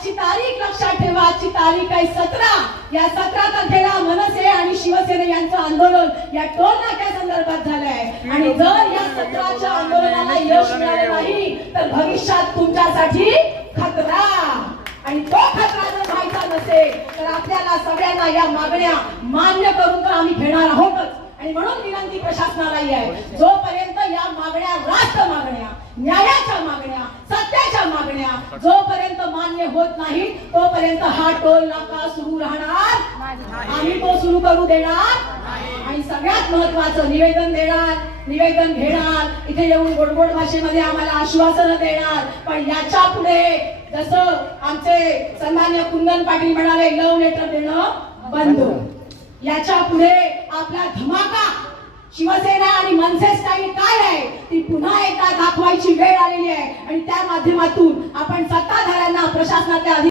आजची तारीख लक्षात ठेवा, आजची तारीख आहे 17. या 17 तारखेला मनसे आणि शिवसेना यांचं आंदोलन या टोल नाक्या संदर्भात झालंय आणि जर या 17च्या आंदोलनाला यश मिळालं नाही तर भविष्यात तुमच्यासाठी खतरा, आणि तो खतरा जर व्हायचा नसेल तर आपल्याला सगळ्यांना या मागण्या मान्य करून तर आम्ही घेणार आहोतच. आणि म्हणून विनंती प्रशासनालाही आहे, जोपर्यंत या मागण्या राष्ट्र मागण्या, न्यायाच्या मागण्या, सत्याच्या मागण्या जोपर्यंत मान्य होत नाही तोपर्यंत हा टोल नाका सुरू राहणार, आम्ही तो सुरू करू देणार. आणि सगळ्यात महत्वाचं निवेदन देणार, निवेदन घेणार, इथे येऊन गोडगोड भाषेमध्ये आम्हाला आश्वासन देणार. पण याच्या पुढे जसं आमचे सन्मान्य कुंदन पाटील म्हणाले, लव्ह लेटर देणं बंद. याच्या पुढे आपला धमाका शिवसेना आणि मनसे स्टाईल काय आहे ती पुन्हा एकदा दाखवायची वेळ आलेली आहे. आणि त्या माध्यमातून आपण सत्ताधाऱ्यांना, प्रशासनातल्या